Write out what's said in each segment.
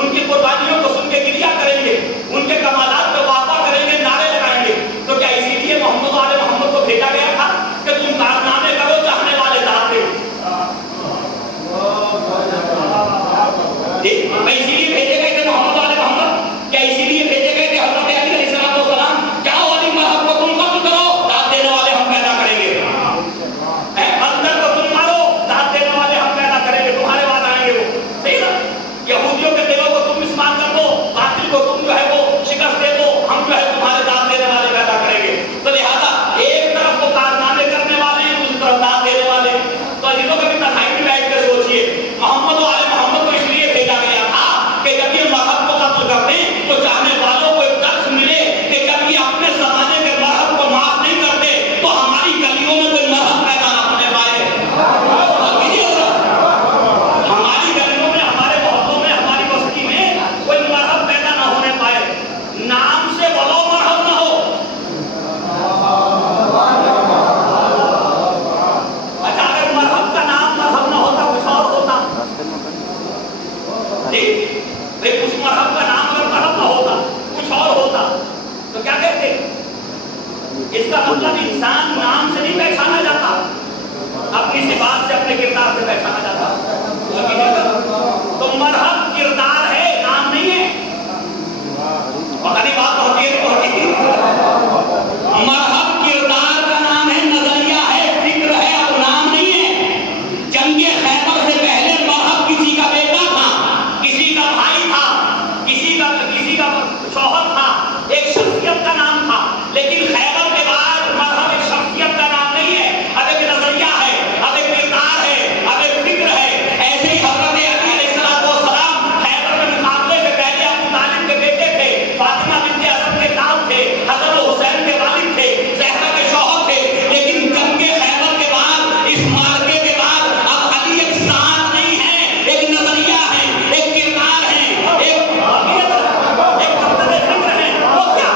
ان کی قربانیوں کو سن کے گریہ کریں گے، ان کے کمالات پہ وعدہ کریں گے، نعرے لگائیں گے، اس کا مطلب انسان نام سے نہیں پہچانا جاتا، اپنی صفات سے، اپنے کردار سے پہچانا جاتا۔ تو مرحب کردار ہے، نام نہیں ہے۔ پتہ نہیں بات ہوتی ہے نہیں ہوتی۔ مرحب کردار کا نام ہے، نظریہ ہے، فکر ہے، اب نام نہیں ہے۔ جنگ خیبر سے پہلے مرحب کسی کا بیٹا تھا، کسی کا بھائی تھا، کسی کا شوہر تھا، ایک شخصیت کا نام تھا، لیکن خیبر کے بعد مرحب ایک شخصیت کا نام نہیں ہے، اب ایک نظریہ ہے، اب ایک کردار ہے، اب ایک فکر ہے۔ ایسے ہی حضرت علی علیہ السلام خیبر کے مقابلے سے پہلے ابو طالب کے بیٹے تھے، فاطمہ بنت اسد کے نام تھے، حضرت حسین کے والد تھے، زہرا کے شوہر تھے، لیکن جنگ خیبر کے بعد، اس معرکے کے بعد اب علی ایک ذات نہیں ہے، ایک نظریہ ہے، ایک کردار ہے، ایک مقصد فکر ہے۔ وہ کیا؟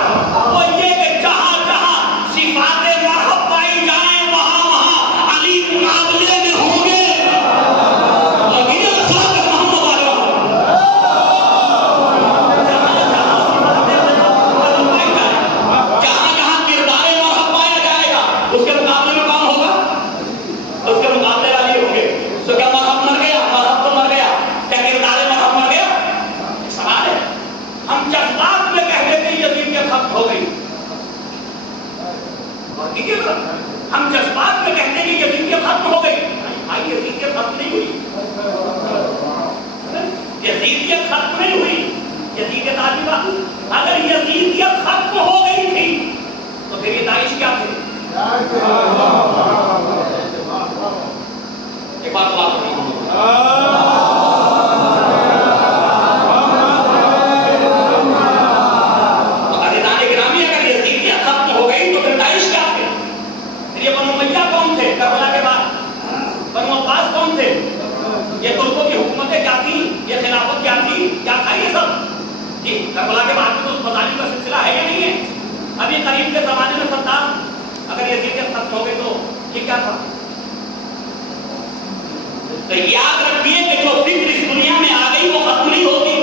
وہ یہ کہ جہاں جہاں صفات مرحب پائی جائیں وہاں وہاں علی مقابلے میں ہوں گے۔ جہاں جہاں کردار مرحب پایا جائے گا اس کے مقابلے میں کون ہوگا؟ اس کے مقابلے والی ہوں گے۔ تو کیا مرحب مر گیا؟ مرحب تو مر گیا، کیا کردار مرحب مر گیا؟ سوال ہے۔ ہم جذبات میں کہتے تھے یزیدیت ختم ہو گئی، ہم جذبات میں کہتے ہیں کہ یزیدیت ختم ہو گئی۔ بھائی یزیدیت ختم نہیں ہوئی، یزیدیت ختم نہیں ہوئی، یزیدیت آدمی بات۔ اگر یزیدیت ختم ہو گئی تھی تو پھر یہ داعش کیا تھے؟ ایک بات بات یہ ترکوں کی حکومتیں کیا تھی، یہ خلافت کیا تھی، کیا تھا یہ سب؟ جی کربلا کے بعد تو اس مظالم کا سلسلہ ہے یا نہیں ہے؟ ابھی قریب کے زمانے میں صدام، اگر یزیدیت ختم ہو گئی تو یہ کیا تھا؟ تو یاد رکھیے کہ جو فکر اس دنیا میں آ گئی وہ ختم نہیں ہوتی،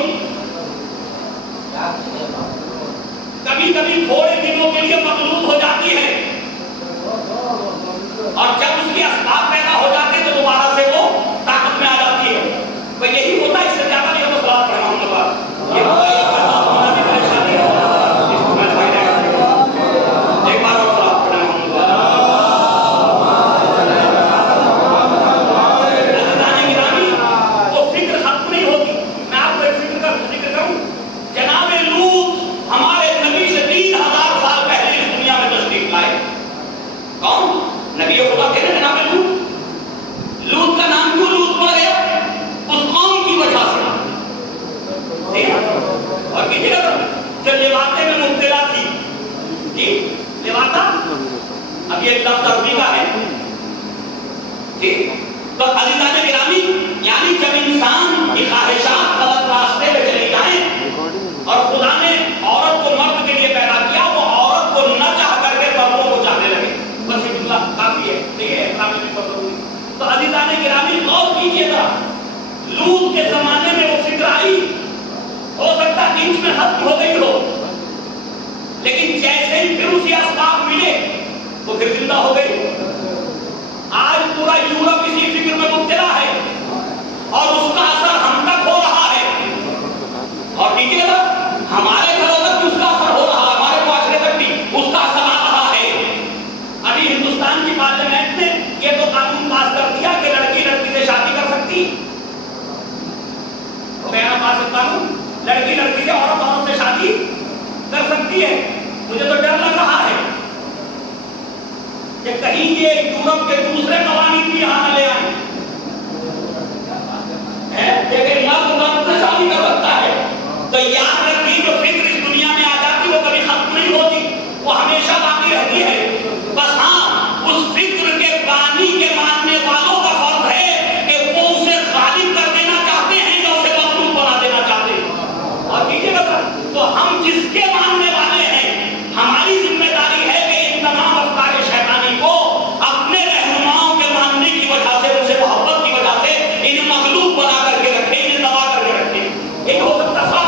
کبھی کبھی تھوڑے دنوں کے لیے مغلوب ہو جاتی ہے، اور جب اس کی اسباب پیدا ہو جاتے ہیں تو دوبارہ سے وہ طاقت میں آ جاتی ہے۔ وہ یہی ہوتا ہے، اس سے زیادہ نہیں ہوتا۔ سوال پڑھنا ہوں گا ایک بار اور سوال پڑھنا ہوں گا۔ وہ فکر ختم نہیں ہوتی۔ میں آپ کو ایک فکر کا ذکر کروں، جناب لوط ہمارے نبی سے 3000 سال پہلے اس دنیا میں تشریف لائے۔ کون؟ نبی خدا تھے نا جناب لوط۔ لوط کا نام کیوں لوط پڑ گیا؟ اس قوم کی وجہ سے۔ اور کسی کا جو لواطے میں مبتلا تھی، جی لواطا اب یہ لفظ عربی کا ہے، جی تو عزیزان گرامی، یعنی جب انسان کی خواہشات غلط راستے پہ چلی جائیں اور خدا نے عورت کو مرد کے لیے پیدا کیا، وہ عورت کو نہ چاہ کر کے مردوں کو چاہنے لگے، بس اتنا کافی ہے، ٹھیک ہے؟ تو عزیزان گرامی غور کیجیے گا، لوط کے زمانے میں وہ فکر آئی، ہو سکتا ہے بیچ میں ختم ہو گئی ہو، لیکن جیسے ہی پھر اسی اسباب ملے وہ پھر زندہ ہو گئی۔ آج پورا یورپ اسی فکر میں مبتلا ہے اور اس کا اثر ہم تک ہو رہا ہے، اور دیکھیے گا ہمارے گھروں تک بھی اس کا اثر ہو رہا ہے، ہمارے معاشرے تک بھی اس کا اثر آ رہا ہے۔ ابھی ہندوستان کی پارلیمنٹ نے یہ تو قانون پاس کر دیا کہ لڑکی لڑکی سے شادی کر سکتی، ہو گیا نا پاس قانون، لڑکی لڑکی سے، عورت عورت سے شادی کر سکتی ہے۔ مجھے تو ڈر لگ رہا ہے کہ کہیں یہ یورپ کے دوسرے قوانین بھی یہاں نہ لے آئیں، لیکن مرد مرد سے شادی کر سکتا ہے۔ تو یاد رکھیے جو فکر اس دنیا میں آ جاتی وہ کبھی ختم نہیں ہوتی، وہ ہمیشہ باقی رہتی ہے۔ بس ہاں اس فکر کے بانی کے ماننے والوں کا فرض ہے کہ وہ اسے غالب کر دینا چاہتے ہیں یا اسے مغلوب بنا دینا چاہتے ہیں۔ اور کیجیے گا تو ہم جس کے ماننے والے ہیں، ہماری ذمہ داری ہے کہ ان تمام افکار شیطانی کو اپنے رہنماؤں کے ماننے کی وجہ سے، ان سے محبت کی وجہ سے انہیں مغلوب بنا کر کے رکھیں، انہیں دبا کر کے رکھیں۔ ایک ہو سکتا صاحب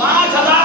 5,000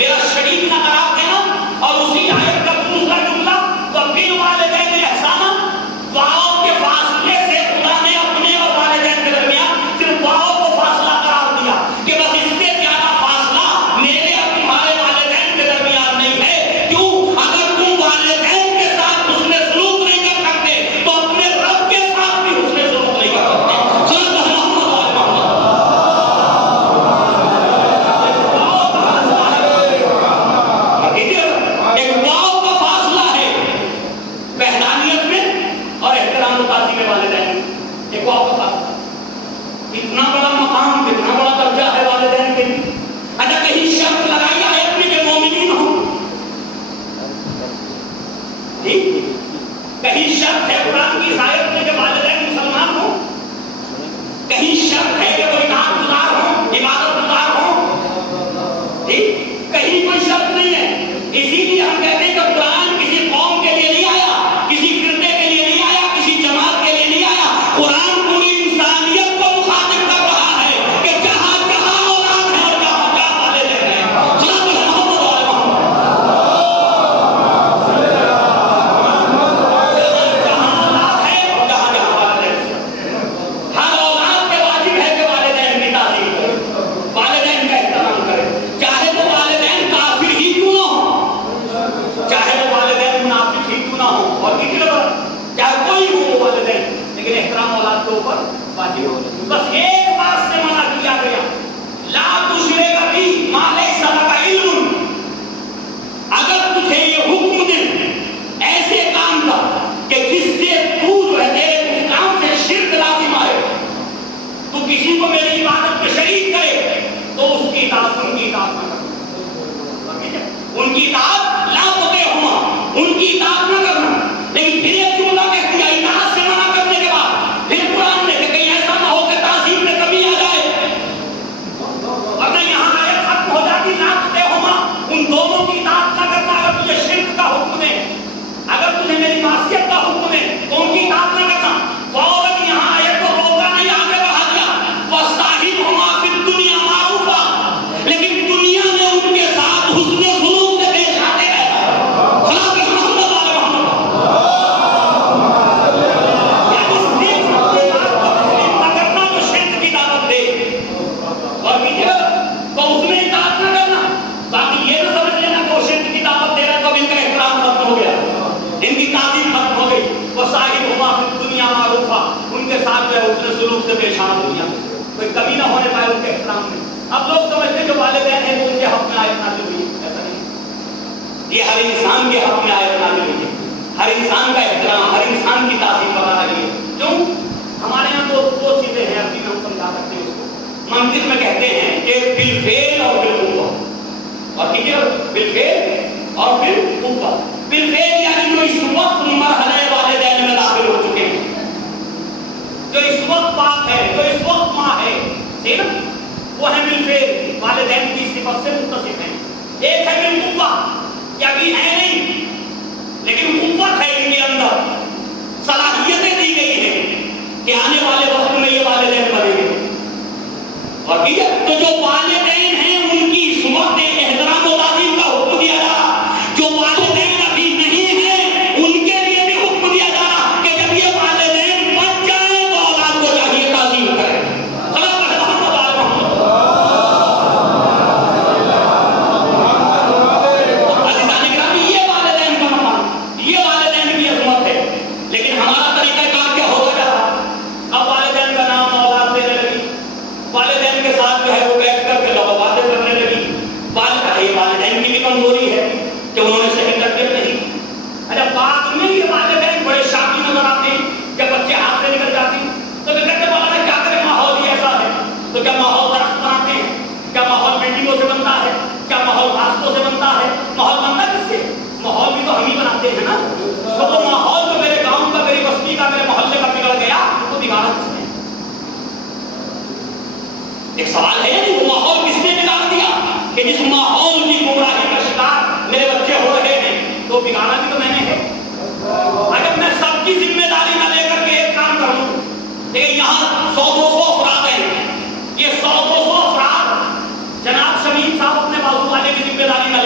میرا شریک نہ قرار دینا، اور اسی آیت کا دوسرا جملہ وَبِالْوَالِدَيْنِ إِحْسَانًا، دعاؤں کے فاصلے سے خدا نے اپنے اور والدین کے درمیان صرف دعاؤں کو فاصلہ قرار دیا کہ بس اس سے زیادہ فاصلہ میرے اور تمہارے والدین کے درمیان نہیں ہے. کیوں؟ اگر تم والدین کے ساتھ حسن سلوک نہیں کر سکتے تو اپنے رب کے ساتھ بھی حسن سلوک نہیں کر سکتے. صدق محمد وآل محمد. ایک واؤ کا فاصلہ ہے وحدانیت میں اور احترام و تعظیم والدین میں. ایک واؤ کا فاصلہ. اتنا بڑا مقام، اتنا بڑا درجہ ہے والدین کے لیے. اچھا کہیں شرط لگائی آیت میں کہ مومنین ہوں؟ کہیں شرط ہے قرآن کی آیت میں کہ والدین مسلمان ہوں؟ کہیں شرط ہے کہ وہ اطاعت گزار ہوں، عبادت گزار ہوں؟ کہیں کوئی شرط نہیں ہے. اسی لیے ہم کہتے ہیں کہ قرآن کسی قوم کے لیے نہیں آیا، کسی فرقے کے لیے نہیں آیا، کسی جماعت کے لیے نہیں آیا. قرآن پوری انسانیت کو مخاطب کر رہا ہے کہ جہاں جہاں اولاد ہے اور جہاں جہاں والدین ہیں. صدق محمد وآل محمد. جہاں اولاد ہے اور جہاں جہاں والدین ہیں. ہر اولاد پہ واجب ہے کہ والدین کی تعظیم کرے، والدین کا احترام کرے، چاہے وہ والدین کافر ہی کیوں نہ ہو، چاہے وہ والدین منافق ہی کیوں نہ ہو، اور چاہے کوئی ہو وہ والدین، لیکن احترام اولاد کے اوپر واجب ہو. بس ایک بات سے منع کیا گیا، لا تشرک بی ما لیس لک علم. اگر تجھے یہ حکم دیں ایسے کام کا کہ جس سے تو جو ہے تیرے اس کام سے شرک لازم آئے، تو کسی کو میری عبادت میں شریک کرے تو اس کی اطاعت، ان کی اطاعت نہ کرنا. ان کی اطاعت لا تطیعہما، ان کی اطاعت نہ کرنا. لیکن پھر ایک جملہ کہہ دیا اطاعت سے منع کرنے کے بعد، پھر قرآن نے کہ کہیں ایسا نہ ہو کہ تعظیم میں کمی آ جائے، ورنہ یہاں آیت ختم ہو جاتی لا تطیعہما، ان دونوں کی اطاعت نہ کرنا. اگر تجھے شرک کا حکم دیں، اگر تجھے میری معصیت کا حکم دیں تو ان کی اطاعت نہ کرنا. فوراً یہاں آیت کو روکا نہیں، آگے بڑھا دیا وَصَاحِبْهُمَا فِي الدُّنْيَا مَعْرُوفًا. لیکن دنیا میں ان کے ساتھ حسن سلوک سے پیش آتے ہیں. صدق محمد وآل محمد. یعنی صرف اپنی بات کو تسلیم نہ کرنا جو شرک کی دعوت دے، اور کیجیے تو اس میں اطاعت نہ کرنا. باقی یہ نہ سمجھ لینا کہ وہ شرک کی دعوت دے رہا ہے تو اب ان کا احترام ختم ہو گیا، ان کی تعظیم ختم ہو گئی. وَصَاحِبْهُمَا فِي الدُّنْيَا مَعْرُوفًا، ان کے ساتھ جو ہے حسن سلوک سے پیش آنا دنیا میں، کوئی کمی نہ ہونے پائے ان کے احترام میں. اب لوگ سمجھتے ہیں کہ والدین ہیں تو ان کے حق میں آیت نازل ہوئی ہے. ایسا نہیں، یہ ہر انسان کے حق میں آیت نازل ہوئی ہے. ہر انسان کا احترام، ہر انسان کی تعظیم بتا رہی ہے. کیوں؟ ہمارے یہاں دو چیزیں ہیں، عربی میں ہم سمجھا سکتے ہیں اس کو. منطق میں کہتے ہیں کہ بالفعل اور بالقوہ. اور ٹھیک ہے، بالفعل اور بالقوہ. بالفعل یعنی جو اس وقت مرحلے والدین میں داخل ہو چکے ہیں، جو اس وقت باپ ہے، جو اس وقت ماں ہے، ٹھیک ہے، وہ ہے بالفعل، والدین کی صفت سے متصف ہیں. ایک ہے بالقوہ کہ ابھی ہے نہیں لیکن قوت ہے ان کے اندر، صلاحیتیں دی گئی ہیں کہ آنے والے وقت میں یہ والدین بنیں گے. اور ٹھیک ہے، تو جو والدین ہیں ان کی اس وقت ایک احترام و تعظیم کا حکم دیا جا رہا. جو والدین ابھی نہیں ہیں ان کے لیے بھی حکم دیا جا رہا کہ جب یہ والدین بچ جائیں تو اولاد کو چاہیے تعظیم کریں. صدق محمد وآل محمد. عزیزان گرامی، یہ والدین کا مقام، یہ والدین کی عظمت ہے. لیکن ہمارا طریقہ کار کیا ہوتا جا رہا؟ اب والدین کا نام اولاد دینے لگی، والدین کے ساتھ جو ہے وہ بیٹھ کر کے لوگ باتیں کرنے لگی. والدین کی بھی کمزوری ہے کہ انہوں نے صحیح تربیت نہیں. اچھا بعد میں یہ والدین بڑے شاکی نظر آتے ہیں، جب بچے ہاتھ سے نکل جاتے ہیں تو پھر کہتے مولانا کیا کرے، ماحول ہی ایسا ہے. تو کیا ماحول درخت بناتے ہیں؟ کیا ماحول بلڈنگوں سے بنتا ہے؟ کیا ماحول راستوں سے بنتا ہے؟ ماحول بنتا کس سے؟ ماحول بھی تو ہم ہی بناتے ہیں نا. تو وہ ماحول جو میرے گاؤں کا، میری بستی کا، میرے محلے کا بگڑ گیا تو بگاڑا کس نے؟ ایک سوال ہے یعنی وہ ماحول کس نے بگاڑ دیا کہ جس ماحول کی گمراہی کا شکار میرے بچے ہو رہے ہیں تو بگاڑا بھی تو میں نے ہے. اگر میں سب کی ذمہ داری نہ لے کر کے ایک کام کر لوں، لیکن یہاں 100-200 افراد ہیں، یہ 100-200 افراد جناب شمیم صاحب اپنے بازو والے کی ذمہ داری نہ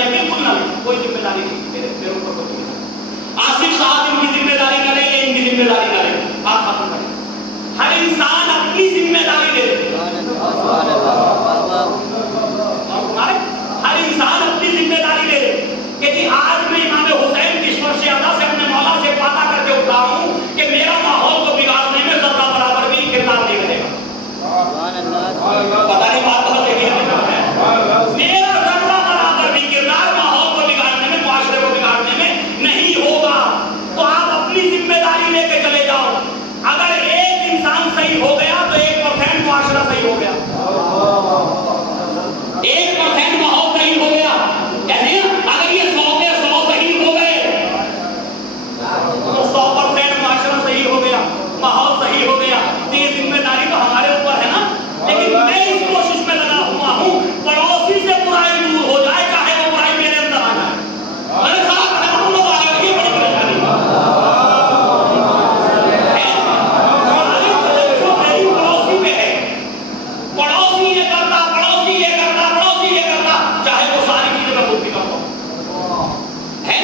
صحیح ہو گیا, 1% ماحول صحیح ہو گیا. کہتے ہیں اگر یہ 100 کے 100 صحیح ہو گئے تو 100% معاشرہ صحیح ہو گیا, ماحول صحیح ہو گیا. تو یہ ذمہ داری تو ہمارے اوپر ہے نا. لیکن میں اس کوشش میں لگا ہوا ہوں پڑوسی سے برائی دور ہو جائے, چاہے وہ برائی میرے اندر آ جائے. میرے ساتھ محمد آ رہا ہے, یہ بڑی پریشانی ہے. پڑوسی پہ ہے, پڑوسی یہ کرتا, پڑوسی یہ کرتا, پڑوسی یہ کرتا, چاہے وہ ساری چیزیں میں خود بھی کرتا ہوں ہے.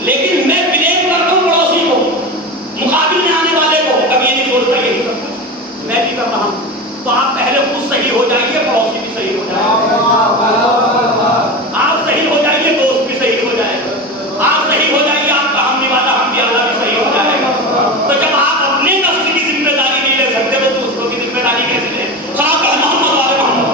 لیکن میں بلیم کرتا ہوں پڑوسی کو, مقابل میں آنے والے کو. کبھی یہ نہیں سوچتا یہ سب کچھ میں بھی کر رہا ہوں. تو آپ پہلے خود صحیح ہو جائیے, پڑوسی بھی صحیح ہو جائے. آپ صحیح ہو جائیے, دوست بھی صحیح ہو جائے. آپ صحیح ہو جائیے, آپ کا ہم نوالا ہم بھی اللہ بھی صحیح ہو جائے گا. تو جب آپ اپنے نفس کی ذمہ داری نہیں لے سکتے تو دوسروں کی ذمہ داری کیسے لیں؟ صاحب محمد والے محمد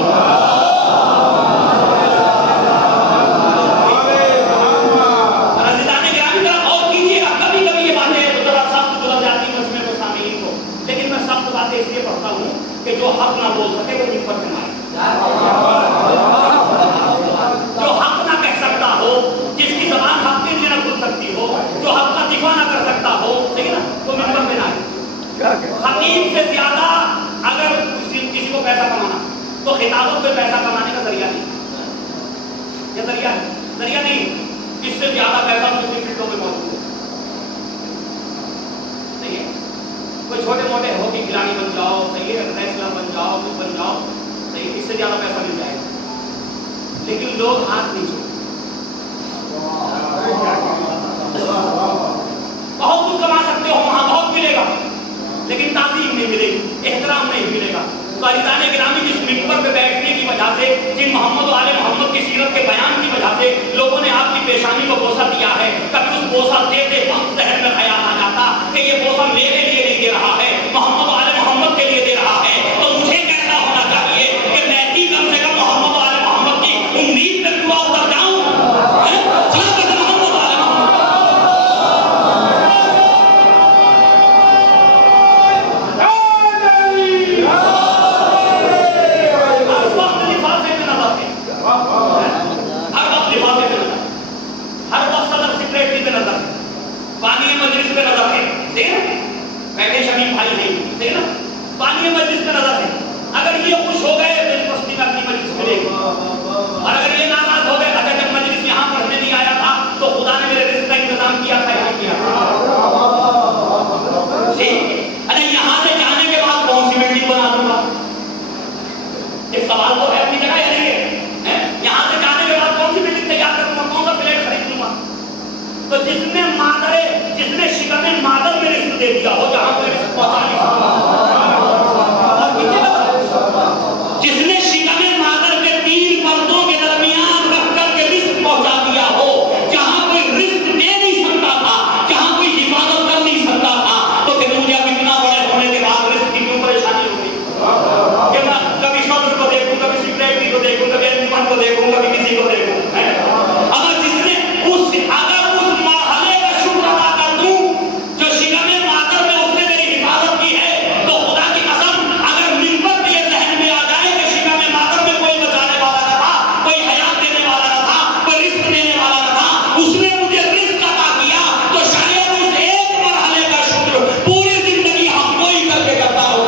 رضیدان گرامی ذرا غور کیجیے گا. کبھی کبھی یہ باتیں ذرا سخت گزر جاتی ہیں مجھ میں سامعین کو, لیکن میں سخت باتیں اس لیے پڑھتا ہوں کہ جو حق نہ بول سکے وہ نسبت میں آئے. جو حق نہ کہہ سکتا ہو, جس کی زبان حق کے لیے نہ کھل سکتی ہو, جو حق کا دفاع نہ کر سکتا ہو, ٹھیک ہے نا, تو منبر میں نہ آئے. حقیق سے زیادہ اگر کسی کو پیسہ کمانا تو خطابت پہ پیسہ کمانے کا ذریعہ نہیں, یہ ذریعہ نہیں. اس سے زیادہ پیسہ دوسری فیلڈوں میں موجود ہے. صحیح ہے, کوئی چھوٹے موٹے ہاکی کھلاڑی بن جاؤ, صحیح ہے, ریسلر بن جاؤ, کچھ بن جاؤ, صحیح, اس سے زیادہ پیسہ مل جائے گا. لیکن لوگ ہاتھ نہیں چھوڑتے. بہت کچھ کما سکتے ہو, وہاں بہت ملے گا, لیکن تعظیم نہیں ملے گی, احترام نہیں ملے گا. تو عزیزان گرامی جس منبر پہ بیٹھنے کی وجہ سے, جن محمد و آل محمد کی سیرت کے بیان کی وجہ سے لوگوں نے آپ کی پیشانی کو بوسہ دیا ہے, کبھی اس بوسہ دیتے وقت ذہن میں خیال آ جاتا کہ یہ بوسہ میرے لیے نہیں دے رہا ہے, محمد و آل محمد کے لیے دے رہا ہے. تو مجھے کیسا ہونا چاہیے کہ میں بھی کم سے کم محمد و آل محمد کی امید پہ پورا اتر جاؤں. بانی مجلس پہ نظر ہے, بیٹھے شمیم بھائی نہیں, بانی مجلس پہ نظر ہے. اگر یہ خوش ہو گئے تو اس بستی میں اپنی مجلس ملے گی, اور اگر یہ ناراض ہو گئے, اگر جب مجلس یہاں پڑھنے نہیں آیا تھا تو خدا نے میرے رزق کا انتظام کیا تھا, یہاں کیا تھا. اچھا, یہاں سے جانے کے بعد کون سی بلڈنگ بنا دوں گا, ایک سوال تو ہے اپنی جگہ. یہاں سے جانے کے بعد کون سی بلڈنگ تیار کروں گا, کون سا فلیٹ خرید لوں گا. تو جس نے شکم مادر میں رزق دے دیا ہو, جہاں پہ رزق پہنچا نہیں سکتا, جس نے شکم مادر کے 3 پردوں کے درمیان رکھ کر کے رزق پہنچا دیا ہو, جہاں کوئی رزق دے نہیں سکتا تھا, جہاں کوئی حفاظت کر نہیں سکتا تھا, تو پھر مجھے اب اتنا بڑے ہونے کے بعد رزق کی کیوں پریشانی ہو گئی کہ میں کبھی صدر کو دیکھوں, کبھی سیکریٹری کو دیکھوں, کبھی انجمن کو دیکھوں, کبھی کسی کو دیکھوں. اگر جس نے اس مرحلے کا شکر ادا کر دوں جو شکم مادر میں اس نے میری حفاظت کی ہے, تو خدا کی قسم اگر منبر پہ یہ ذہن میں آ جائے کہ شکم مادر میں کوئی بچانے والا نہ تھا, کوئی حیات دینے والا نہ تھا, کوئی رزق دینے والا نہ تھا, اس نے مجھے رزق عطا کیا, تو شاید اس ایک مرحلے کا شکر پوری زندگی ہم کوئی کر کے کرتا رہو.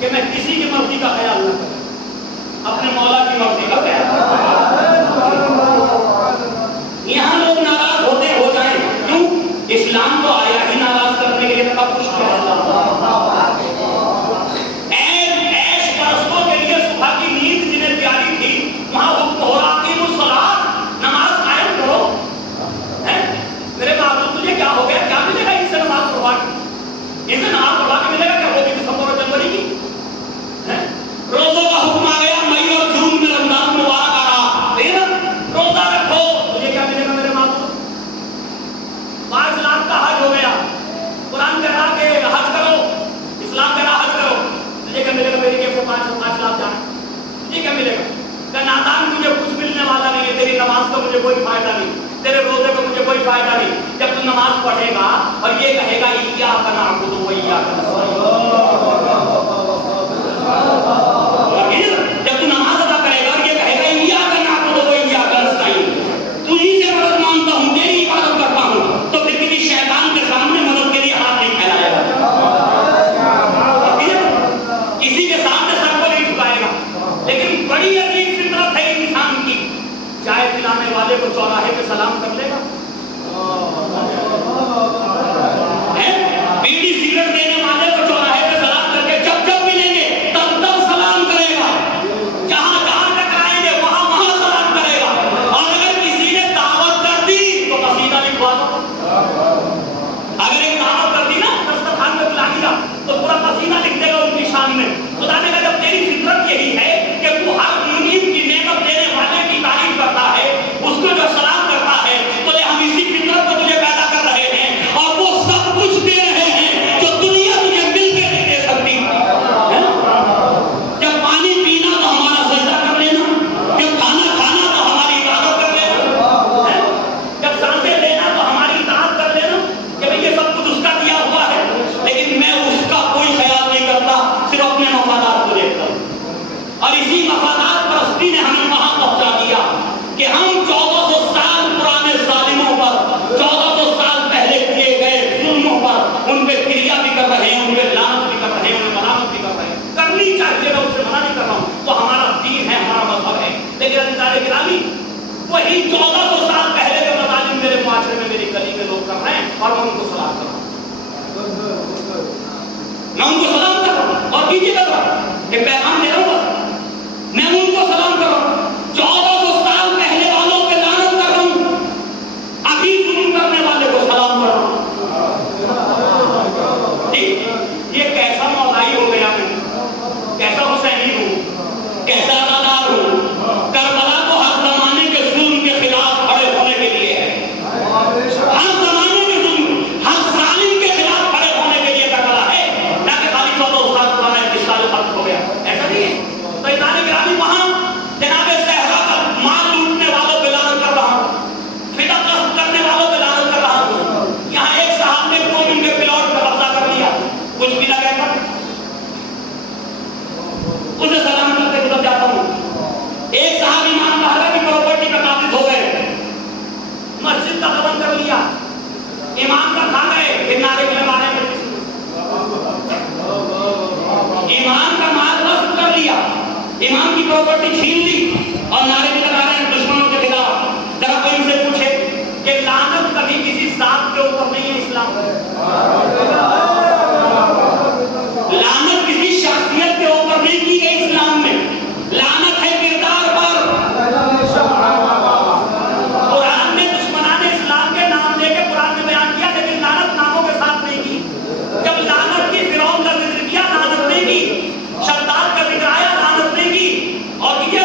کہ میں کسی کی مرضی کا خیال نہ کروں, اپنے مولا کی مرضی کا خیال. یہاں لوگ ناراض ہوتے ہو جائیں, کیوں؟ اسلام تو آیا ہی ناراض کرنے کے لیے, تھا کچھ ایش پرستوں کے لیے صبح کی نیند جنہیں پیاری تھی, وہاں حکم ہو رہا کہ الصلاۃ, نماز قائم کرو. میرے معبود تجھے کیا ہو گیا, کیا ملے گا ان سے نماز پڑھوا کے, ان سے نماز پڑھوا کے ملے گا کیا ہوگی دسمبر اور جنوری کی. روزوں کا حکم آ گیا, مئی اور جون میں رمضان مبارک آ رہا, روزہ رکھو, مجھے کیا ملے گا میرے معبود. 5 لاکھ کا حج ہو گیا, کہ نادان مجھے کچھ ملنے والا نہیں ہے، تیری نماز کا مجھے کوئی فائدہ نہیں، تیرے روزے کا مجھے کوئی فائدہ نہیں. جب تو نماز پڑھے گا اور یہ کہے گا ایاک نعبد و ایاک نستعین، جب تو نماز ادا کرے گا اور یہ کہے گا ایاک نعبد و ایاک نستعین، تجھی سے مدد مانگتا ہوں، تیری عبادت کرتا ہوں، تو پھر کسی شیطان کے سامنے مدد کے لیے ہاتھ نہیں پھیلائے گا، کسی کے سامنے سر کو نہیں جھکائے گا. لیکن بڑی عجیب فطرت ہے انسان کی، چائے پلانے والے کو چوراہے پہ سلام کر لے گا، بیڑی سگریٹ دینے والے کو چوراہے پہ سلام کر کے جب جب ملیں گے تب تب سلام کرے گا، جہاں جہاں ٹکرائیں گے وہاں وہاں سلام کرے گا. اور اگر کسی نے دعوت کر دی تو قصیدہ لکھوا دو، اگر ایک دعوت کر دی نا دسترخوان پہ بلا دیا تو پورا قصیدہ لکھ دے گا ان کی شان میں. خدا نے کہا جب تیری فطرت یہی ہے کہ تو ہر منیب کی نعمت دینے والے کی تعریف کرتا ہے، اس کو جو سلام کرتا ہے، تو ہم اسی فطرت کو تجھے پیدا کر رہے ہیں اور وہ سب کچھ دے رہے ہیں جو دنیا تجھے مل کے نہیں دے سکتی. جب پانی پینا تو ہمارا سجدہ کر لینا، جب کھانا کھانا تو ہماری عبادت کر لینا، جب سانسیں لینا تو ہماری اطاعت کر لینا کہ بھئی یہ سب کچھ اس کا دیا ہوا ہے. لیکن میں اس کا کوئی خیال نہیں کرتا، صرف اپنے مفادات کو دیکھتا ہوں. اور اسی مفادات پرستی نے ہمیں وہاں پہنچا دیا کہ ہم 1400 سال پرانے ظالموں پر، 1400 سال پہلے کیے گئے ظلموں پر ان پہ کریا بھی کر رہے ہیں، ان پہ لعنت بھی کر رہے ہیں، انہیں ملامت بھی کر رہے ہیں. کرنی چاہیے، میں اس سے منع نہیں کر رہا ہوں، تو ہمارا دین ہے، ہمارا مذہب ہے. لیکن عزیزان گرامی، وہی 1400 سال پہلے کے مظالم میرے معاشرے میں، میری گلی میں لوگ کر رہے ہیں اور میں ان کو سلام کر رہا ہوں، میں ان کو سلام کر رہا ہوں. اور کیجیے کر رہا ہوں، ایک پیغام دے رہا ہوں، میں ان کو سلام کر رہا ہوں. 1400 سال پہلے والوں پہ لعنت کر رہا ہوں، ابھی ظلم کرنے والے کو سلام کر رہا ہوں. یہ کیسا مولائی ہو گیا میں، کیسا حسینی ہوں، کیسا ادادار ہوں. کربلا تو ہر زمانے کے ظلم کے خلاف کھڑے ہونے کے لیے ہے، ہر زمانے کے ظلم، ہر ظالم کے خلاف کھڑے ہونے کے لیے کربلا ہے، نہ کہ خالی 1400 سال پرانا ایک سال ختم ہو گیا. ایسا نہیں ہے. تو عزیزان گرامی، وہاں جناب صحرا کا مال لوٹنے والوں پہ لعنت کر رہا ہوں، فدا قصد کرنے والوں پہ لعنت کر رہا ہوں. یہاں ایک صاحب نے 2 دن کے پلاٹ پہ قبضہ کر لیا، کچھ بھی لگے پر اسے سلام کرتے گزر جاتا ہوں. ایک صاحب امام طاہرہ کی پراپرٹی کا قابض ہو گئے، مسجد کا قبض کر لیا، امام کا کھا گئے، پھر نعرے کے مارے میں امام کا مال غصب کر لیا، امام کی پراپرٹی چھین لی اور نعرے بھی لگا رہے ہیں دشمنوں کے خلاف. ذرا کوئی ان سے پوچھے کہ لعنت کبھی کسی ذات کے اوپر نہیں ہے اسلام میں، لعنت کسی شخصیت کے اوپر نہیں کی گئی اسلام میں، لعنت ہے کردار پر. قرآن نے دشمنان اسلام کے نام لے کے قرآن میں بیان کیا، لیکن لعنت ناموں کے ساتھ نہیں کی. جب لعنت کی فرعون کا ذکر کیا، لعنت نہیں کی. شداد کا ذکر آیا، لعنت نہیں کی. اور یہ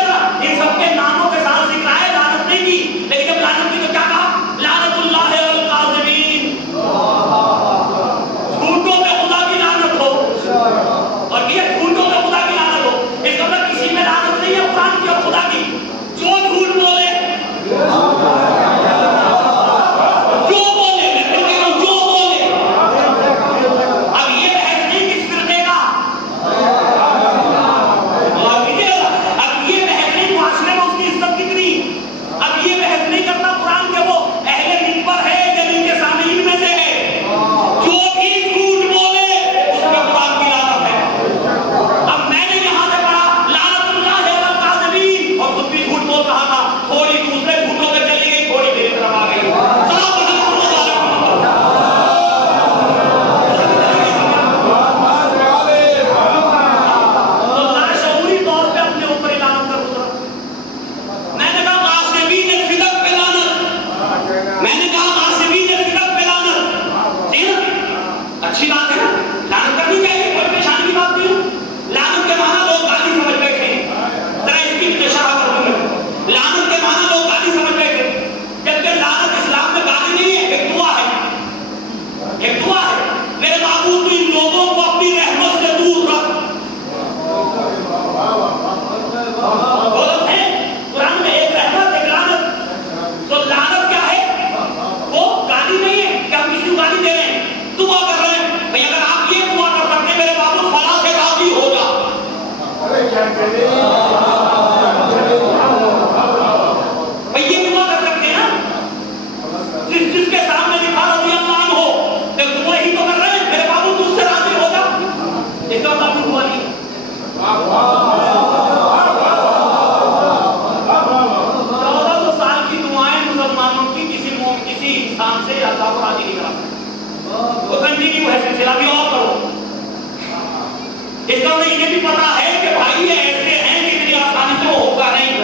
بھی پتا ہے کہ بھائی یہ ایسے ہیں کہ اتنی آسانی سے وہ ہوگا نہیں.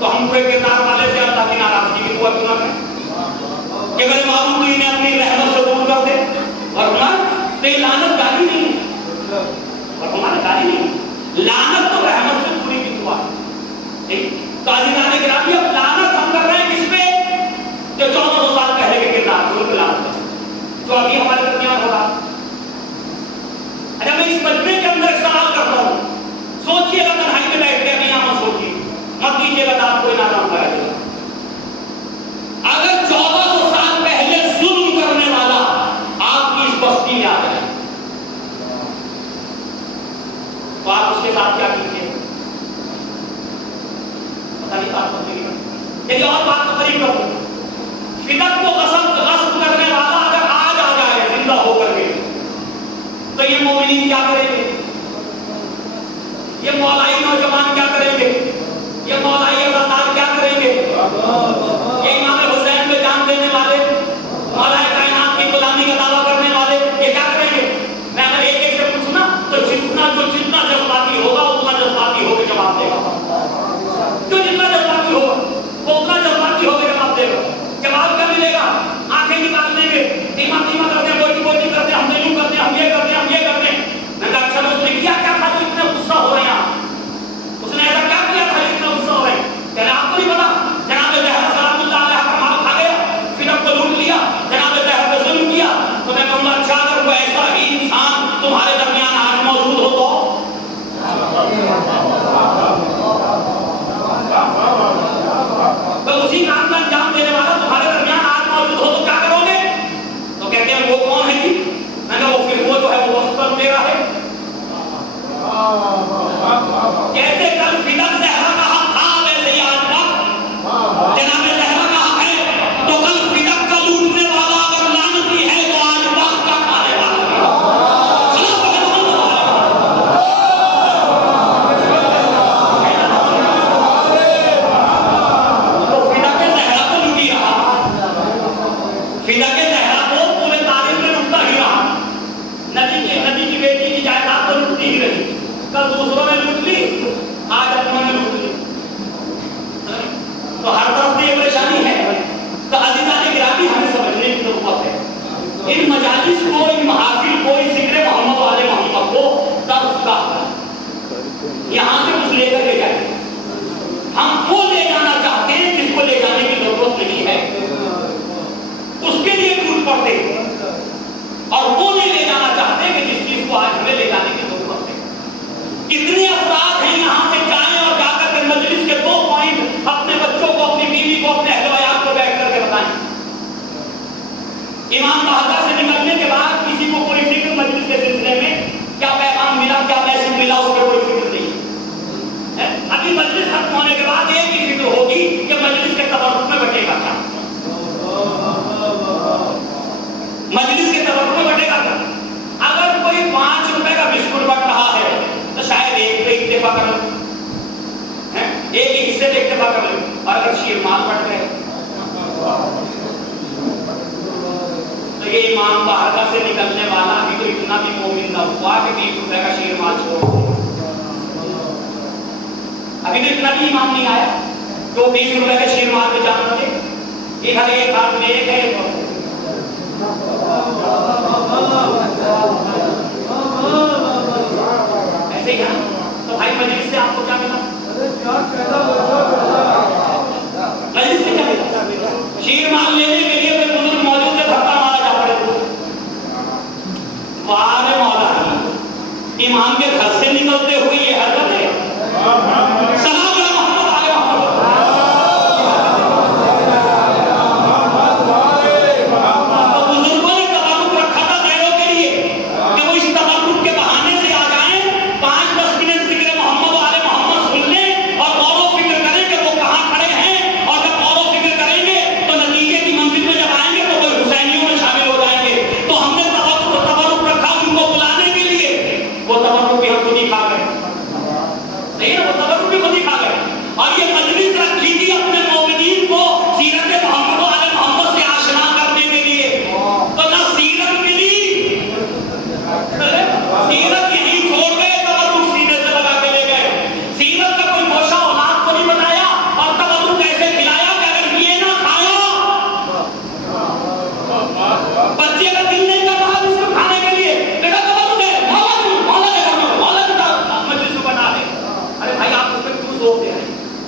تو ہم کوئی کردار والے سے اللہ کی ناراضگی کی دعا کیوں نہ کریں کہ اگر معلوم نے اپنی رحمت سے دور کر دے. ورنہ تو یہ لعنت گالی نہیں ہے, ورنہ گالی نہیں, لعنت تو رحمت سے پوری کی دعا ہے. تو عزیزان گرامی اب لعنت ہم کر رہے ہیں کس پہ؟ جو 1400 سال پہلے کے کردار ان پہ لعنت ہے جو ابھی ہمارے درمیان ہو رہا. اچھا میں اس مجمع کے اندر ایک سوال کرتا ہوں, سوچیے گا تنہائی میں بیٹھ کے, ابھی یہاں مت سوچیے, مت دیجیے گا آپ کوئی نادام پایا جائے. اگر 1400 سال پہلے ظلم کرنے والا آپ کی اس بستی میں آ جائے تو آپ اس کے ساتھ کیا کیجیے؟ پتہ نہیں بات بتائیے گا. چلیے اور بات تو قریب کروں, فدق کو غصب کرنے والا اگر آج آ جائے زندہ ہو کر کے تو یہ مومنین کیا کریں گے؟ یہ مولائی نوجوان کیا کریں گے؟ یہ مولائی ازادار کیا کریں گے؟ یہ امام حسین پہ جان دینے والے, مولا کائنات کی غلامی کا دعویٰ کرنے والے, یہ کیا کریں گے؟ میں اگر ایک ایک سے پوچھنا تو جتنا جذباتی ہوگا اتنا جذباتی ہو کے جواب دے گا. جو جتنا جذباتی ہوگا وہ اتنا جذباتی ہو کے جواب دے گا. جواب کیا ملے گا؟ آنکھیں نکال دیں گے, دھیما دھیما کرتے ہیں, بوٹی بوٹی کرتے ہیں, ہم نے یوں کرتے ہیں, ہم یہ کرتے ہیں, ہم یہ کرتے ہیں. میں کہا اچھا اس نے کیا کیا تھا جو اتنے غصہ ہو رہے ہیں؟ اس نے ایسا کیا کیا تھا جو اتنا غصہ ہو رہے ہیں؟ کہنے آپ کو نہیں پتا جناب زہرا سلام اللہ علیہ کا مال کھا گیا, پھر اب کو لوٹ لیا, جناب زہرا پہ ظلم کیا. تو میں کہوں گا اچھا اگر کوئی ایسا ہی انسان تمہارے درمیان آج موجود ہو تو اسی کام کا انجام دینے والا تمہارے درمیان آج موجود ہو تو کیا کرو گے؟ تو کہتے ہیں وہ کون ہے جی؟ میں نے وہ پھر وہ جو ہے وہ وقت پر میرا ہے. کہتے کل فدق زہرا کا حق تھا ویسے ہی آج وقت جناب زہرا کا حق ہے. تو کل فدق کا لوٹنے والا اگر لعنتی ہے تو آج وقت کا کھانے والا ہے. تو فدق زہرا کو لوٹی رہا, فدق زہرا کو پورے تاریخ میں لوٹتا ہی رہا. نبی کی بیٹی کی جائیداد تو لوٹتی ہی رہی, کل دوسروں نے لوٹ لی, آج اپنوں نے لوٹ لی. تو ہر طرف سے یہ پریشانی ہے. تو عزیزان گرامی ہمیں سمجھنے کی ضرورت ہے. ان مجالس کو, ان محافل کو, اس ذکر محمد والے محمد کو درس گاہ یہاں سے کچھ لے کر کے جائیں. ہم وہ لے جانا چاہتے ہیں جس کو لے جانے کی ضرورت نہیں ہے, اس کے لیے ٹوٹ پڑتے ہیں, اور وہ نہیں لے جانا چاہتے کہ جس چیز کو آج ہمیں لے جانے کی ضرورت ہے. کتنے افراد ہیں یہاں سے جائیں اور جا کر کے مجلس کے 2 پوائنٹ اپنے بچوں کو, اپنی بیوی کو, اپنے اہل و عیال کو بیٹھ کر کے بتائیں. امام مہدہ سے نکلنے کے بعد کسی کو کوئی فکر مجلس کے سلسلے میں کیا پیغام ملا, کیا میسج ملا, اس پر کوئی فکر نہیں ہے. ابھی مجلس ختم ہونے کے بعد ایک ہی فکر ہوگی کہ مجلس کے تبرک میں بٹے گا کیا, مجلس کے تبرک میں بٹے گا کیا. اگر کوئی 5 روپے کا بسکٹ بٹ رہا ہے تو شاید ایک پہ اکتفا کر لیں, ایک ہی حصے پہ اکتفا کر لیں. اور اگر شیرمال بٹ گئے تو یہ امام بارگاہ سے نکلنے والا ابھی تو اتنا بھی مومن نہ ہوا کہ 20 روپے کا شیرمال چھوڑ دے. ابھی تو اتنا بھی امام نہیں آیا تو 20 روپے کے شیرمال پہ جان رکھے. ایک ہاتھ میں ایک ہے, ایسے ہی ہے. تو بھائی مجلس سے آپ کو کیا ملا؟ مجلس سے کیا ملا؟ شیر مال لینے کے لیے کوئی بزرگ موجود ہے, دھکا مارا جا پڑے. وارے مولا امام کے گھر سے نکلتے ہوئے یہ حرکت ہے. سلام علیہ محمد علیہ محمد. وہ تبرک بھی ہم خود ہی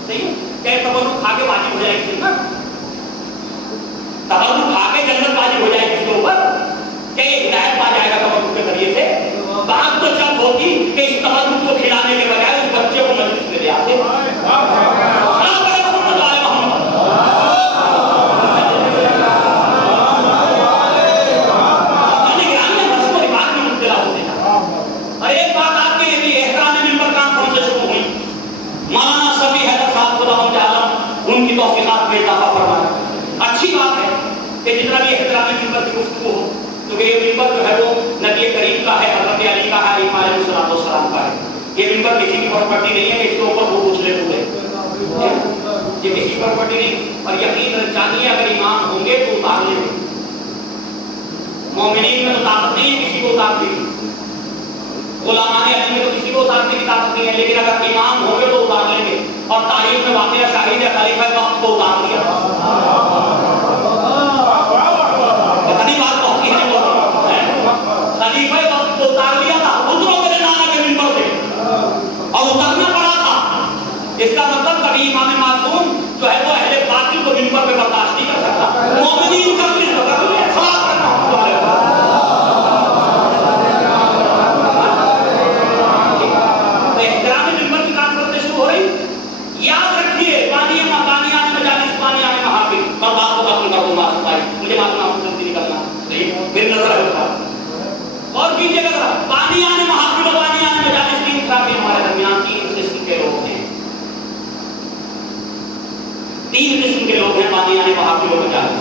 صحیح ہے؟ کہ تبرک کھا کے واجب ہو جائے گی نا، تبرک کھا کے جنت واجب ہو جائے گی اس کے اوپر، کہ یہ ہدایت پا جائے گا تبرک کے ذریعے سے؟ بات تو جب ہوگی کہ اس تبرک کو کھلانے کے بجائے اس بچے کو مجلس میں لے آتے۔ اچھی بات ہے کہ جتنا بھی احترام منبر کی گفتگو ہو، کیونکہ یہ منبر جو ہے وہ نبی کریم کا ہے، حضرت علی کا ہے، امام علیہ السلام کا ہے۔ یہ منبر کسی کی پراپرٹی نہیں ہے کہ اس کے اوپر وہ اچھلے کودے، یہ کسی کی پراپرٹی نہیں۔ اور یقین جانیے اگر امام ہوں گے تو اتار لیں گے، مومنین میں تو طاقت نہیں ہے کسی کو اتارنے کی، غلامان علی میں تو کسی کو اتارنے کی طاقت نہیں ہے، لیکن اگر امام ہوں گے تو اتار لیں گے۔ اور تاریخ میں واقعہ شاہد ہے، خلیفہ وقت کو اتار دیا۔ پتہ بات بہت ہی ہے، خلیفہ وقت کو اتار دیا تھا حضور میرے نانا کے منبر سے، اور اترنا پڑا تھا۔ اس کا مطلب کبھی امام معصوم جو ہے وہ اہل باطل کو منبر پہ برداشت نہیں کر سکتا، مومنین کا بھی خلاف کرنا ہوتا ہے۔ احترام منبر کی کانفرنسیں شروع ہو رہی، یاد رکھیے پانی آنے مجالس، پانی آنے محافل، اور بات کو ختم کر دوں بات بھائی، مجھے بات نہ جلدی نکلنا، صحیح میری نظر ہے ہوتا۔ اور کیجیے گا پانی آنے محافل اور پانی آنے مجالس، تین طرح کے ہمارے درمیان تین قسم کے لوگ ہیں، تین قسم کے لوگ ہیں پانی آنے محافل اور مجالس۔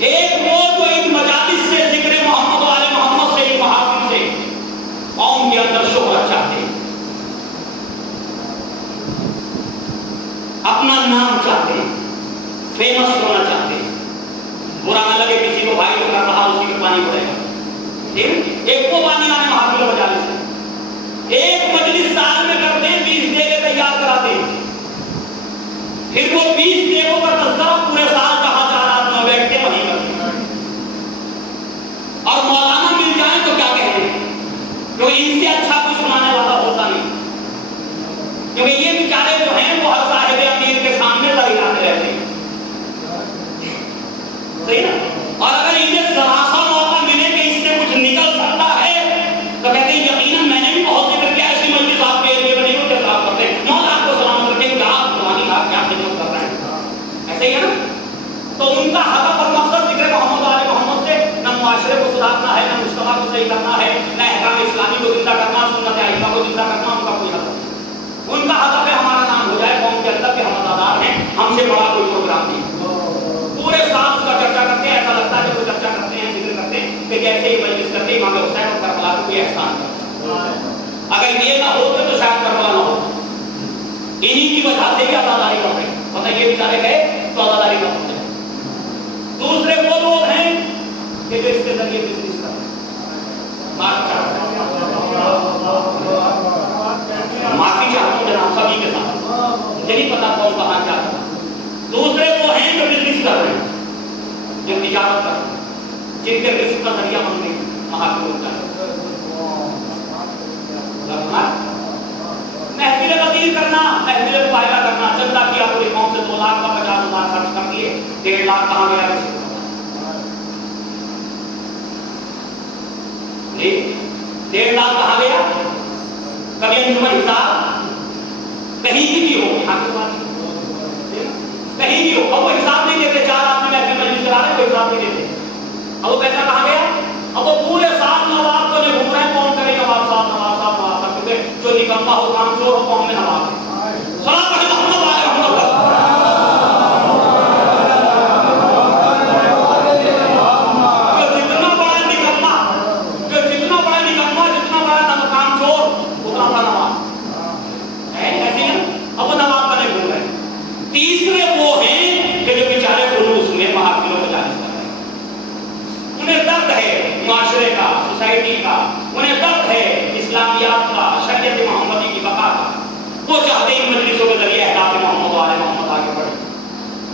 ایک وہ جو ان مجالس سے، ذکر محمد و آل محمد سے، ان محافل سے قوم کے اندر شہرت چاہتے ہیں، اپنا نام چاہتے ہیں، فیمس ہونا چاہتے ہیں، برا نہ لگے کسی کو، بھائی جو کر رہا اسی پہ پانی پڑے گا، ٹھیک؟ ایک وہ پانی آنے محافل و مجالس ہے۔ ایک مجلس سال میں کرتے ہیں، 20 ڈیگے تیار کراتے ہیں، پھر وہ 20 ڈیگوں کا تذکرہ پورے سال جہاں 4 آدمی بیٹھ کے وہیں کرتے ہیں، اور مولانا مل جائیں تو کیا کہتے ہیں، کیونکہ ان سے اچھا کوئی سنانے والا ہوتا نہیں، کیونکہ یہ بیچارے جو ہیں وہ ہر صاحب امیر کے سامنے لگاتے رہتے ہیں، صحیح نا؟ اور اگر انہیں ذرا سا موقع ملے کہ اس سے کچھ نکل سکتا ہے تو کہتے ہیں یقیناً میں نے بھی بہت ذکر کیا، ایسی مجلس آپ کے ایریے میں نہیں ہوتے، آپ کرتے ہیں، مولا آپ کو سلام کرتے ہیں کہ آپ قربانی آپ کیا خدمت کر رہے ہیں، ایسے ہی ہے نا؟ تو ان کا ہدف اور مقصد ذکر محمد علیہ محمد سے نہ معاشرے کو سدھارنا ہے، نہ مجتمع کو صحیح کرنا ہے، نہ احکام اسلامی کو زندہ کرنا، سنت ائمہ کو زندہ کرنا، ان کا کوئی ہدف نہیں۔ ان کا ہدف ہے ہمارا نام ہو جائے قوم کے اندر کہ ہم ازادار ہیں، ہم سے بڑا کوئی پروگرام نہیں۔ پورے سال اس کا چرچا کرتے ہیں، ایسا لگتا ہے کہ وہ چرچا کرتے ہیں، ذکر کرتے ہیں کہ جیسے ہی مجلس کرتے ہیں امام حسین اور کربلا کو کوئی احسان کرتے ہیں۔ اگر یہ نہ ہوتے تو شاید کربلا نہ ہوتا، انہی کی وجہ سے بھی ازاداری کر رہے ہیں، پتہ یہ بیچارے گئے تو ازاداری کر ہوتے ہیں۔ دوسرے وہ لوگ ہیں کہ جو اس کے ذریعے بزنس کرتے ہیں، معافی چاہتے ہیں، معافی چاہتا ہوں جناب سبھی کے ساتھ، مجھے نہیں پتا کون کہاں کیا کرتا۔ دوسرے وہ ہیں جو بزنس کر رہے ہیں، جو تجارت کر رہے ہیں، جن کے رزق کا ذریعہ بن گئی محافل ہوتا ہے، محفل غدیر کرنا، محفل مظاہرہ کرنا، چندہ کیا پوری قوم سے 2 لاکھ کا 50,000 خرچ کر دیے، 1.5 لاکھ کہاں گیا؟ 1.5 لاکھ کہاں گیا؟ کبھی انجمن حساب کہیں بھی ہو، کہیں بھی ہو، اب وہ حساب نہیں دیتے، 4 آدمی محفل مجلس چلا رہے ہیں، وہ حساب نہیں دیتے، اب وہ پیسہ کہاں گیا؟ اب وہ پورے سال نواب کو لے گھوم رہے ہیں، کون کرے نواب صاحب، نواب صاحب، نواب صاحب، کیونکہ جو نکمہ ہو، کام چور ہو، قوم میں نواب ہے۔ صلاۃ پڑھیں محمد علیہ محمد پر۔ تیسرے وہ ہیں کہ جو بیچارے خلوص میں محافل و مجالس کر رہے ہیں، انہیں درد ہے معاشرے کا، سوسائٹی کا، انہیں درد ہے اسلامیات کا، شریعت محمدی کی بقا کا، وہ چاہتے ہیں مجلسوں کے ذریعے اہداف محمد و آل محمد آگے بڑھے،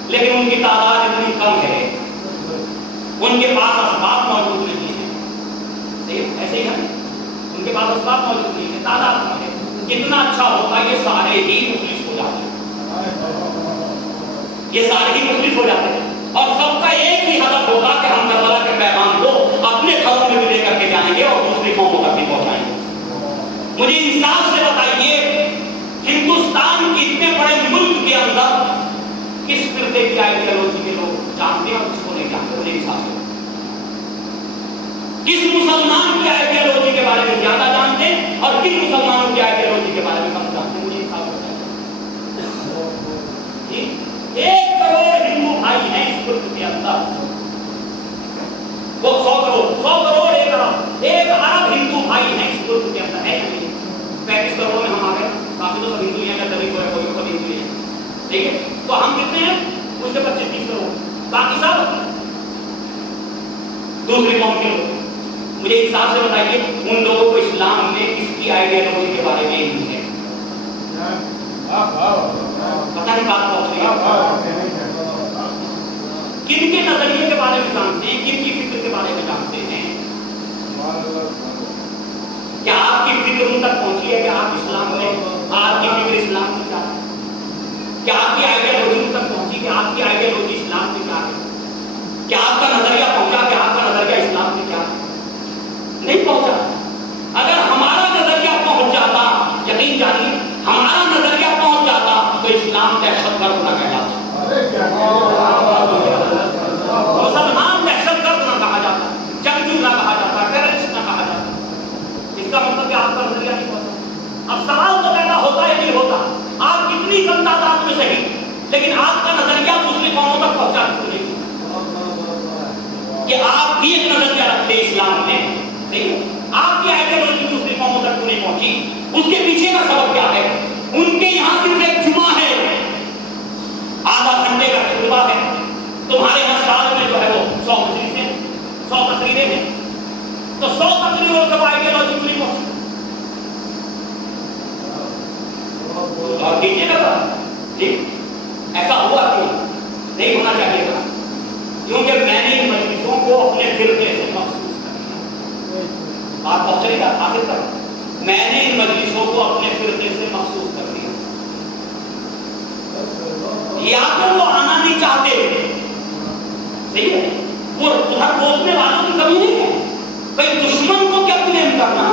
لیکن ان کی تعداد اتنی کم ہے، ان کے پاس اسباب موجود نہیں ہے، ایسے ہی ہے، ان کے پاس اسباب موجود نہیں ہے، تعداد کم ہے، کتنا اچھا ہوتا یہ سارے ہی مخلص ہو جاتے ہیں، یہ سارے ہی مختلف ہو جاتے ہیں اور سب کا ایک ہی ہدف ہوگا کہ ہم کربلا کے پیغام کو اپنے گھروں میں بھی لے کر کے جائیں گے اور دوسری قوموں تک بھی پہنچائیں گے. مجھے انصاف سے بتائیے ہندوستان کے اتنے بڑے ملک کے اندر کس فرقے کی آئیڈیالوجی کے لوگ جانتے ہیں اور کس کو نہیں جانتے؟ مجھے انصاف سے کس مسلمان کی آئیڈیالوجی کے بارے میں زیادہ جانتے ہیں اور کن مسلمانوں کی آئیڈیالوجی کے بارے میں کم جانتے ہیں؟ مجھے انصاف بتائیے. 1 کروڑ ہندو بھائی ہیں اس ملک کے اندر. وہ 100 کروڑ 1 ارب ہندو بھائی ہیں اس ملک کے اندر ہے. 35 کروڑ میں ہم آ گئے. باقی تو سب ہندو ہیں یا دلت ہے کوئی سب ہندو ہیں. ٹھیک ہے تو ہم کتنے ہیں؟ مجھ سے 25-30 کروڑ. باقی سب دوسری قوم کے لوگ. مجھے حساب سے بتائیے ان لوگوں کو اسلام میں کس کی آئیڈیالوجی کے بارے میں نہیں ہے؟ پتہ نہیں بات پہنچ رہی ہے. کن کے نظریے کے بارے میں جانتے ہیں؟ کن کی فکر کے بارے میں جانتے ہیں؟ کیا آپ کی فکر ان تک پہنچی ہے کہ آپ اسلام میں آپ کی فکر اسلام کی کیا ہے؟ کیا آپ کی آئیڈیالوجی ان تک پہنچی کہ آپ کی آئیڈیالوجی اسلام کی کیا ہے؟ کیا آپ کا نظریہ پہنچا کہ آپ کا نظریہ اسلام کی کیا ہے؟ نہیں پہنچا. اگر ہمارا نظریہ پہنچ جاتا, یقین جانیے ہمارا نظریہ پہنچ جاتا تو اسلام دہشت گرد نہ کہلاتا, مسلمان دہشت گرد نہ کہا جاتا, جنگجو نہ کہا جاتا, ٹیررسٹ نہ کہا جاتا. اس کا مطلب کہ آپ کا نظریہ نہیں پہنچا. اب سوال تو پیدا ہوتا ہے نہیں ہوتا, آپ کتنی کم تعداد میں صحیح لیکن آپ کا نظریہ دوسری قوموں تک پہنچا نہیں کہ آپ بھی ایک نظریہ رکھتے اسلام میں. آپ کی آئیڈیالوجی دوسری قوموں تک نہیں پہنچی. اس کے پیچھے کا سبب کیا ہے؟ ان کے یہاں صرف ایک جمعہ ہے, آدھا گھنٹے کا خطبہ ہے. تمہارے یہاں سال میں جو ہے وہ 100 مجلسیں, 100 تقریریں ہیں. تو 100 تقریروں سے آئیڈیالوجی نہیں پہنچی. اور کیجیے گا ایسا ہوا کیوں؟ نہیں ہونا چاہیے تھا, کیونکہ میں نے ان مجلسوں کو اپنے فرقے سے مخصوص آپ پہنچے گا آخر تک. میں نے ان مجلسوں کو اپنے فرقے سے مخصوص کر دیا. یا تو وہ آنا نہیں چاہتے, صحیح ہے, وہ تمہارے بولنے والوں کی کمی نہیں ہے. بھائی دشمن کو کیا بلیم کرنا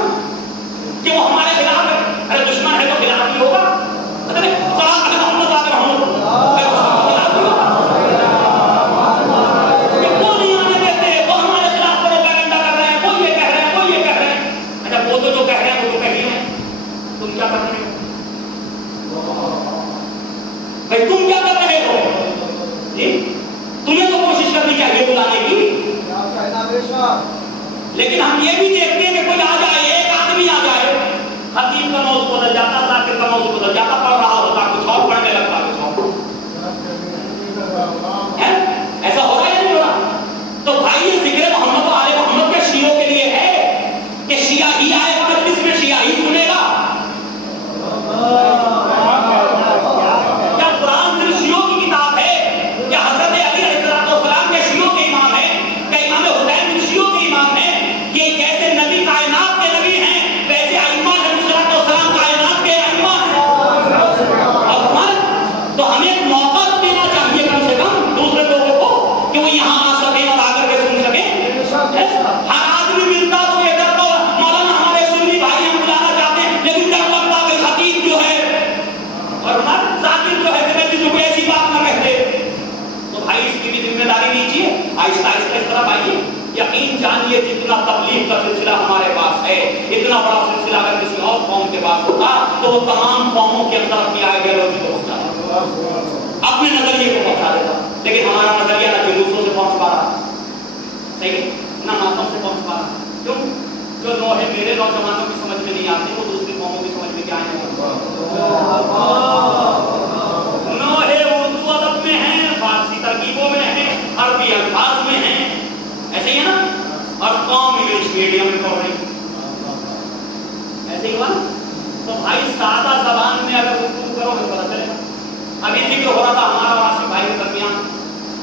کہ وہ ہمارے خلاف ہے؟ ارے دشمن ہے تو خلاف ہی ہوگا. تم کیا کر رہے ہو؟ تمہیں تو کوشش کرنی چاہیے بلانے کی, لیکن ہم یہ بھی دیکھتے ہیں کہ کوئی آ جائے, ایک آدمی آ جائے, خطیب کا موضوع بدل جاتا, ذاکر کا موضوع بدل جاتا, پڑھ رہا ہوتا کچھ اور, پڑھنے لگتا کچھ اور. ایسا ہو رہا ہے یا نہیں ہو رہا؟ تو بھائی یہ ذکر محمد و آل محمد کے شیعوں کے لیے ہے کہ شیعہ ہی آئے گا مجلس میں, شیعہ ہی سنے گا. یقین جانیے جتنا تبلیغ کا سلسلہ ہمارے پاس ہے, اتنا بڑا سلسلہ اگر کسی اور قوم کے پاس ہوتا تو وہ تمام قوموں کے اندر اپنی آئیڈیالوجی کو پہنچا دیتا, اپنے نظریے کو پہنچا دیتا. لیکن ہمارا نظریہ نہ جلوسوں سے پہنچ پا رہا, صحیح, نہ ماتم سے پہنچ پا رہا. کیوں؟ جو لوہے میرے نوجوانوں کی سمجھ میں نہیں آتے وہ دوسری قوموں کی سمجھ میں کیا آئیں گے؟ لوہے اردو ادب میں ہیں, فارسی ترکیبوں میں ہیں, عربی الفاظ میں ہیں, ایسے ہی ہے نا, اور قوم انگلش میڈیم میں پڑھ رہی, ایسے ہی ہوا نا. تو بھائی سادہ زبان میں اگر گفتگو کرو تو پتہ چلے گا. ابھی ذکر ہو رہا تھا ہمارا اور آصف بھائی کے درمیان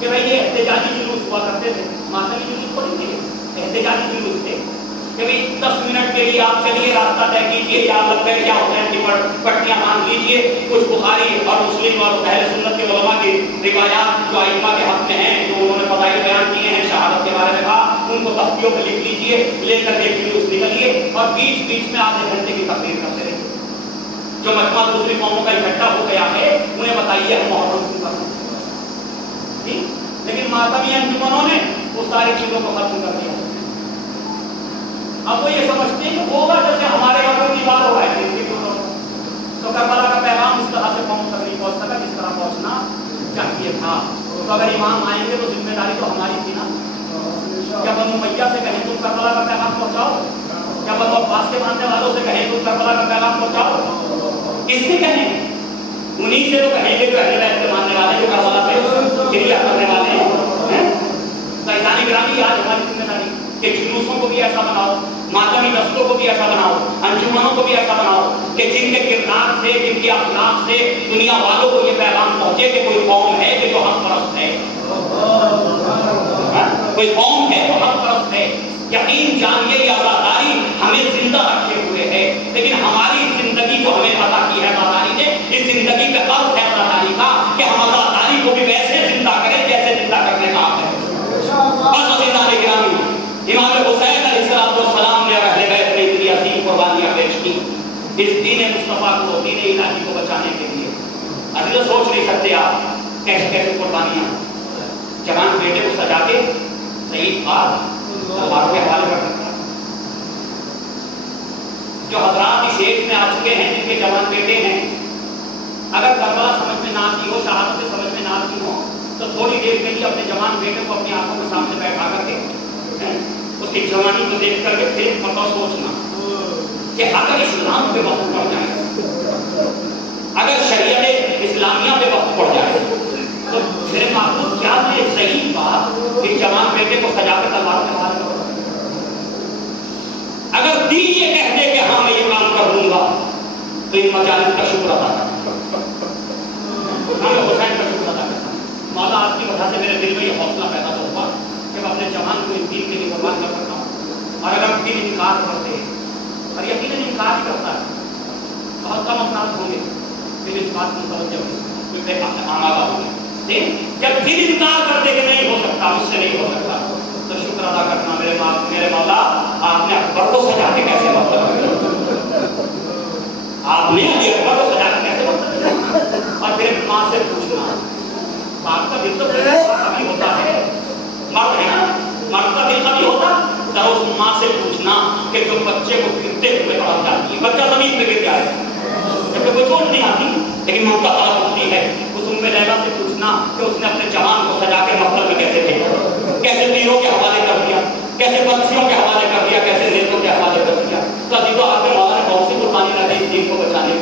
کہ بھائی یہ احتجاجی جلوس ہوا کرتے تھے, ماتمی جلوس پڑیں گے, احتجاجی جلوس تھے کہ بھائی 10 منٹ کے لیے آپ چلیے, راستہ طے کیجیے, یا لگتا ہے کیا ہوتا ہے, پٹیاں باندھ لیجیے, کچھ بخاری اور مسلم اور اہل سنت کے علماء کے روایات جو ائمہ کے حق میں ہیں، جو انہوں نے فضائل بیان کیے ہیں، شہادت کے بارے میں کہا، ان کو تختیوں پہ لکھ لیجیے، لے کر کے جلوس نکلیے اور بیچ بیچ میں آدھے گھنٹے کی تقریر کرتے رہیے. جو مجمع دوسری قوموں کا اکٹھا ہو گیا ہے انہیں بتائیے ہم محرم کیوں کرتے ہیں. لیکن ماتمی انجمنوں نے وہ ساری چیزوں کو ختم کر دیا. اب وہ یہ سمجھتے ہیں کہ ہوگا جیسے ہمارے یہاں کوئی دیوار ہو رہا ہے تو کربلا کا پیغام اس طرح سے قوم تک نہیں پہنچ سکا جس طرح پہنچنا چاہیے تھا. تو اگر امام آئیں گے تو ذمہ داری تو ہماری تھی نا. کیا بنو امیہ سے کہیں تم کربلا کا پیغام پہنچاؤ؟ کیا بنو عباس کے ماننے والوں سے کہیں تم کربلا کا پیغام پہنچاؤ؟ کس سے کہیں؟ انہیں سے تو کہیں گے جو اہل بیت کے ماننے والے، جو کربلا پہ چریا کرنے والے ہیں. فیضان گرامی آج ہماری ذمہ داری کہ جلوسوں کو بھی ایسا بناؤ، ماتمی دستوں کو بھی ایسا بناؤ، انجمنوں کو بھی ایسا بناؤ کہ جن کے کردار سے، جن کے اخلاق سے دنیا والوں کو یہ پیغام پہنچے کہ کوئی قوم ہے کہ جو حق پرست ہے. کوئی قوم ہے جو حق پرست ہے. یقین جانیے یہ آزاداری ہمیں زندہ رکھے ہوئے ہے، لیکن ہماری زندگی کو ہمیں عطا کی ہے آزاداری نے. اس زندگی کا عرض ہے آزاداری کا کہ ہم آزاداری کو بھی ویسے زندہ کریں جیسے زندہ کرنے کا حق ہے. بس عزیزان گرامی، امام حسین علیہ السلام نے اور اہل بیت نے اتنی عظیم قربانیاں پیش کی اس دین مصطفیٰ کو، دین الہی کو بچانے کے لیے. عزیزو سوچ نہیں سکتے آپ کیسے کیسے قربانیاں. جوان بیٹے کو سجا کے شہید بات تلوار کے حوالے کر سکتا. جو حضرات اس ایج میں آ چکے ہیں جن کے جوان بیٹے ہیں، اگر کربلا سمجھ میں نہ آتی ہو، شہادت سمجھ میں نہ آتی ہو، تو تھوڑی دیر کے لیے اپنے جوان بیٹے کو اپنی آنکھوں کے سامنے بیٹھا کر کے اس کی جوانی کو دیکھ کر کے پھر مطلب سوچنا کہ اگر اسلام پہ وقت پڑ جائے، اگر شریعت اسلامیہ پہ وقت پڑ جائے تو میرے معبود کیا یہ صحیح بات کہ جوان بیٹے کو سجا کے تلوار کے حوالے کرو؟ اگر دین یہ کہہ دے کہ ہاں میں یہ کام کر دوں گا تو ان مجالس کا شکر ادا کرنا، حسین کا شکر ادا کرنا. مولا آپ کی وجہ سے میرے دل میں یہ حوصلہ پیدا ہوا کہ میں اپنے جوان کو اس دین کے لیے قربان کر سکتا ہوں. اور اگر دین انکار کرتے ہیں، اور یقیناً انکار ہی کرتا ہے، بہت کم افراد ہوں گے پھر اس بات کو متوجہ کیونکہ آمادہ ہوں گے. جب دل انکار کرتے کہ نہیں ہو سکتا، مجھ سے نہیں ہو سکتا، تو شکر ادا کرنا میرے مولا آپ نے اکبر کو سجا کے کیسے مطلب، آپ نے علی اکبر کو سجا کے کیسے مطلب. اور پھر ماں سے پوچھنا، باپ کا دل تو کبھی ہوتا ہے، مرد ہے نا، مرد کا دل کبھی ہوتا تو اس ماں سے پوچھنا کہ جو بچے کو گرتے ہوئے پڑھ جاتی ہے، بچہ زمین پہ گر جائے جبکہ کوئی چوٹ نہیں آتی لیکن ماں کا طرف ہوتی ہے، اس ام لیلا سے پوچھنا کہ اس نے اپنے جوان کو سجا کے مقتل میں کیسے بھیجا، کیسے تیروں کے حوالے کر دیا، کیسے بچیوں کے حوالے کر دیا، کیسے نیتوں کے حوالے کر دیا. تو عزیزو آپ کے مولا نے کون سی قربانی نہ دی دین کو بچانے